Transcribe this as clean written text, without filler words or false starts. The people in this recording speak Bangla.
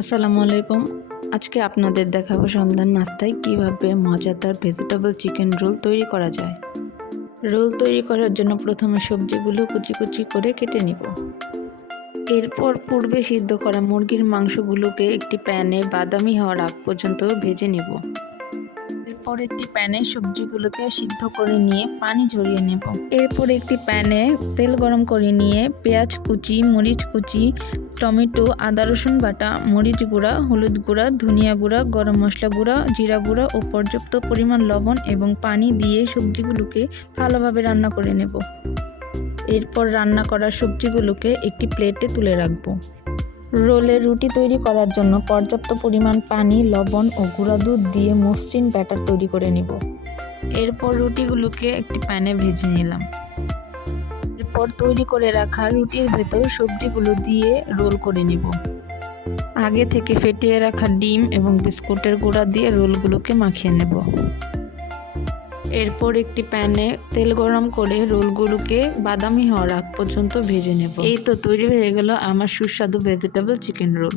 আসসালামু আলাইকুম। আজকে আপনাদের দেখাবো সন্ধ্যার নাস্তায় কিভাবে মজাদার ভেজিটেবল চিকেন রোল তৈরি করা যায়। রোল তৈরি করার জন্য প্রথমে সবজিগুলো কুচি কুচি করে কেটে নিব। এরপর পূর্বে সিদ্ধ করা মুরগির মাংসগুলোকে একটি প্যানে বাদামি হওয়ার আগ পর্যন্ত ভেজে নেব। এরপর একটি প্যানে সবজিগুলোকে সিদ্ধ করে নিয়ে পানি ঝরিয়ে নেব। এরপর একটি প্যানে তেল গরম করে নিয়ে পেঁয়াজ কুচি, মরিচ কুচি, টমেটো, আদা রসুন বাটা, মরিচ গুঁড়া, হলুদ গুঁড়া, ধনিয়া গুঁড়া, গরম মশলা গুঁড়া, জিরা গুঁড়া ও পর্যাপ্ত পরিমাণ লবণ এবং পানি দিয়ে সবজিগুলোকে ভালোভাবে রান্না করে নেব। এরপর রান্না করা সবজিগুলোকে একটি প্লেটে তুলে রাখবো। রোলের রুটি তৈরি করার জন্য পর্যাপ্ত পরিমাণ পানি, লবণ ও গুঁড়া দুধ দিয়ে মসৃণ ব্যাটার তৈরি করে নিব। এরপর রুটিগুলোকে একটি প্যানে ভেজে নিলাম। এরপর তৈরি করে রাখা রুটির ভেতর সবজিগুলো দিয়ে রোল করে নিব। আগে থেকে ফেটিয়ে রাখা ডিম এবং বিস্কুটের গুঁড়া দিয়ে রোলগুলোকে মাখিয়ে নেব। এরপর একটি প্যানে তেল গরম করে রোলগুলোকে বাদামি হওয়ার আগ পর্যন্ত ভেজে নেব। এই তো তৈরি হয়ে গেল আমার সুস্বাদু ভেজিটেবল চিকেন রোল।